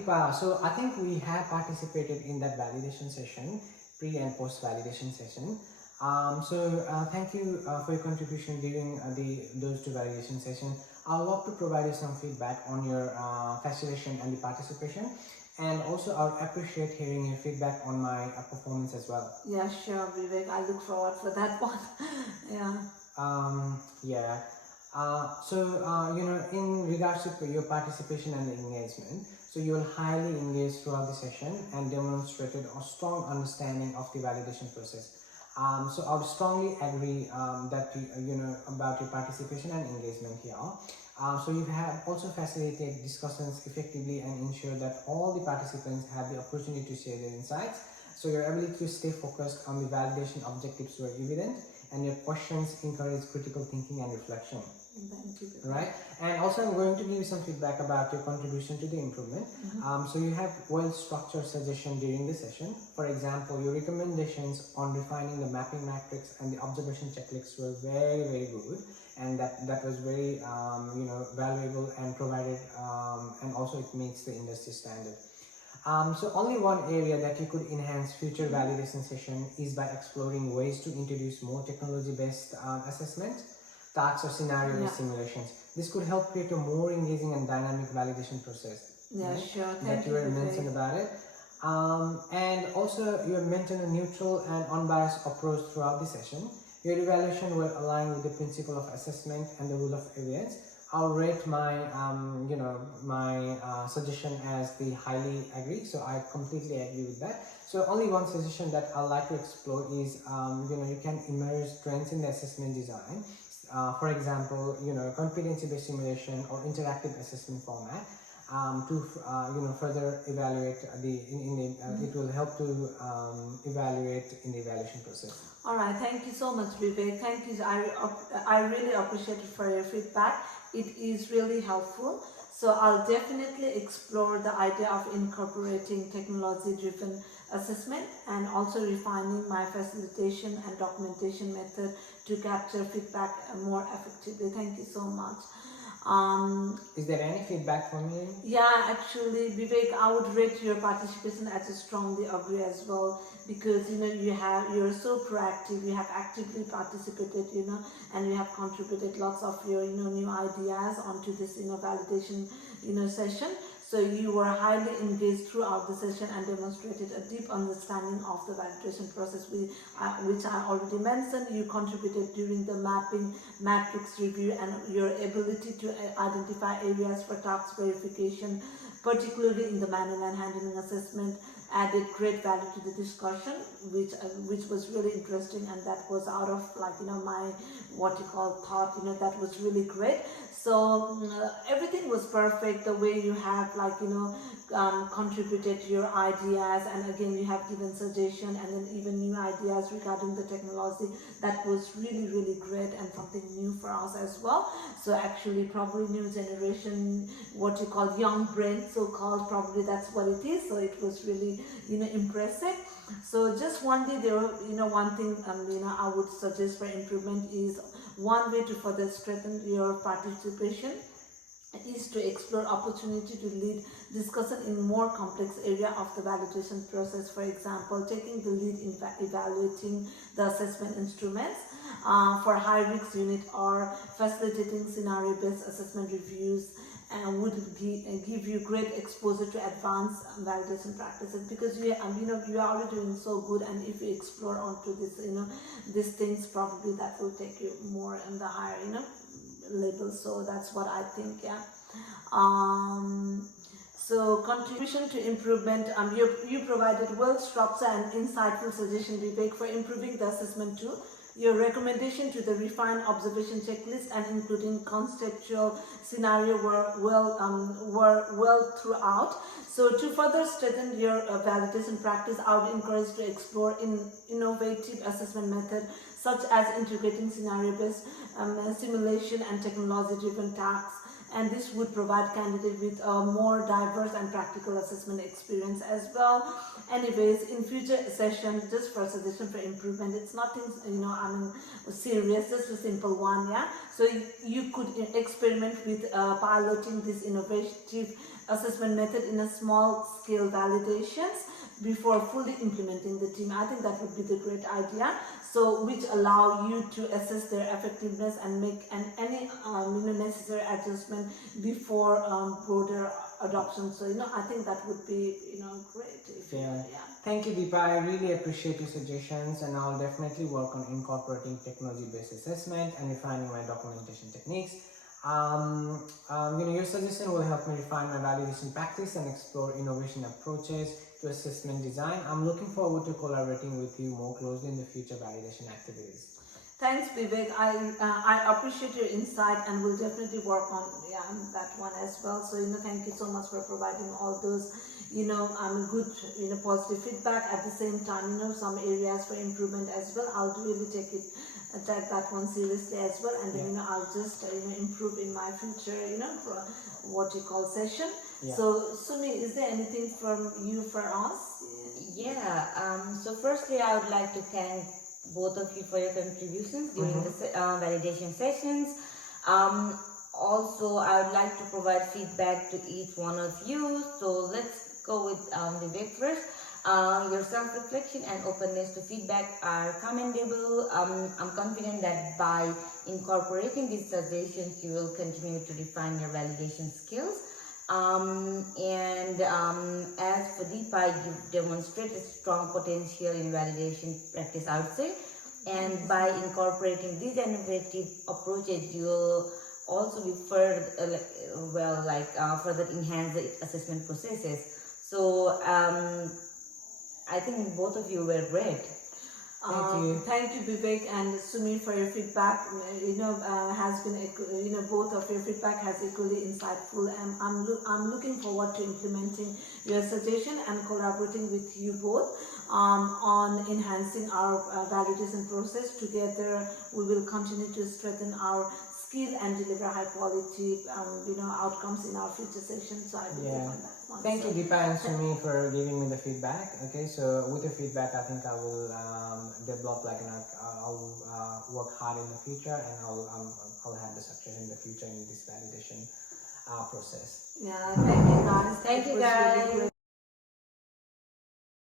Deepa. So I think we have participated in that validation session, pre and post validation session. Thank you for your contribution during those two validation sessions. I'd love to provide you some feedback on your facilitation and the participation, and also I'll appreciate hearing your feedback on my performance as well. Yeah, sure, Vivek. I look forward for that one. Yeah. Yeah. In regards to your participation and engagement, so you will highly engage throughout the session and demonstrated a strong understanding of the validation process. So I would strongly agree that about your participation and engagement here. So you have also facilitated discussions effectively and ensure that all the participants have the opportunity to share their insights. So your ability to stay focused on the validation objectives were evident, and your questions encourage critical thinking and reflection. Thank you. Right, and also I'm going to give you some feedback about your contribution to the improvement. So you have well-structured suggestion during the session. For example, your recommendations on refining the mapping matrix and the observation checklist were very, very good, and that was very valuable and provided, and also it meets the industry standard. So only one area that you could enhance future validation session is by exploring ways to introduce more technology-based assessment, tasks or scenario-based simulations. This could help create a more engaging and dynamic validation process. Yeah, sure. Thank you. That you mentioned about it. And also you have maintained a neutral and unbiased approach throughout the session. Your evaluation will align with the principle of assessment and the rule of evidence. I'll rate my suggestion as the highly agree, so I completely agree with that. So only one suggestion that I'd like to explore is you can immerse trends in the assessment design. For example, competency-based simulation or interactive assessment format to further evaluate it will help to evaluate in the evaluation process. All right, thank you so much, Vivek. Thank you. I really appreciate it for your feedback. It is really helpful. So I'll definitely explore the idea of incorporating technology-driven assessment and also refining my facilitation and documentation method to capture feedback more effectively. Thank you so much. Is there any feedback from you? Yeah, actually, Vivek, I would rate your participation as a strongly agree as well, because you're so proactive, you have actively participated, and you have contributed lots of your new ideas onto this validation session. So you were highly engaged throughout the session and demonstrated a deep understanding of the validation process, which I already mentioned. You contributed during the mapping matrix review, and your ability to identify areas for task verification, particularly in the manual and handling assessment, added great value to the discussion, which was really interesting, and that was out of my thought. That was really great. So everything was perfect, the way you have contributed your ideas, and again you have given suggestion and then even new ideas regarding the technology. That was really, really great and something new for us as well. So actually probably new generation, young brain, so-called, probably that's what it is. So it was really impressive. So just one day there, one thing I would suggest for improvement is one way to further strengthen your participation is to explore opportunity to lead discussion in more complex area of the validation process. For example, taking the lead in evaluating the assessment instruments for high-risk unit, or facilitating scenario-based assessment reviews, and would give you great exposure to advanced validation practices, because you are already doing so good, and if you explore onto this these things, probably that will take you more in the higher level. So that's what I think. Yeah. So contribution to improvement, you provided well-structured and insightful suggestion, Vivek, for improving the assessment too. Your recommendation to the refined observation checklist and including conceptual scenario were well throughout. So to further strengthen your validation practice, I would encourage to explore innovative assessment method, such as integrating scenario-based simulation and technology-driven tasks. And this would provide candidates with a more diverse and practical assessment experience as well. Anyways, in future session, just for suggestion for improvement, it's nothing serious, just a simple one. Yeah. So you could experiment with piloting this innovative assessment method in a small scale validations before fully implementing the team. I think that would be the great idea. So which allow you to assess their effectiveness and make any necessary adjustment before broader adoption. So I think that would be great. Yeah. Thank you, Deepa. I really appreciate your suggestions, and I'll definitely work on incorporating technology-based assessment and refining my documentation techniques. Your suggestion will help me refine my validation practice and explore innovation approaches to assessment design. I'm looking forward to collaborating with you more closely in the future validation activities. Thanks, Vivek. I appreciate your insight and will definitely work on that one as well. So thank you so much for providing all those good positive feedback. At the same time, some areas for improvement as well. I'll really take that one seriously as well, and then I'll just improve in my future what you call session. Yeah. So Sumi, is there anything from you for us? So firstly, I would like to thank both of you for your contributions during the validation sessions. Also, I would like to provide feedback to each one of you. So let's go with Vivek first. Your self-reflection and openness to feedback are commendable. I'm confident that by incorporating these suggestions, you will continue to refine your validation skills. As for Deepa, you demonstrated strong potential in validation practice, I would say. And by incorporating these innovative approaches, you will also be further enhance the assessment processes. So I think both of you were great. Thank you, Vivek and Sumi, for your feedback. Has been both of your feedback has equally insightful, and I'm looking forward to implementing your suggestion and collaborating with you both on enhancing our validation process. Together, we will continue to strengthen our skill and deliver high quality outcomes in our future sessions. So I believe on that one. Thank you, Deepa and Sumi, for giving me the feedback. Okay, so with the feedback, I think I will develop I'll work hard in the future, and I'll have the success in the future in this validation process. Yeah, thank you guys. Thank you It was really guys. great.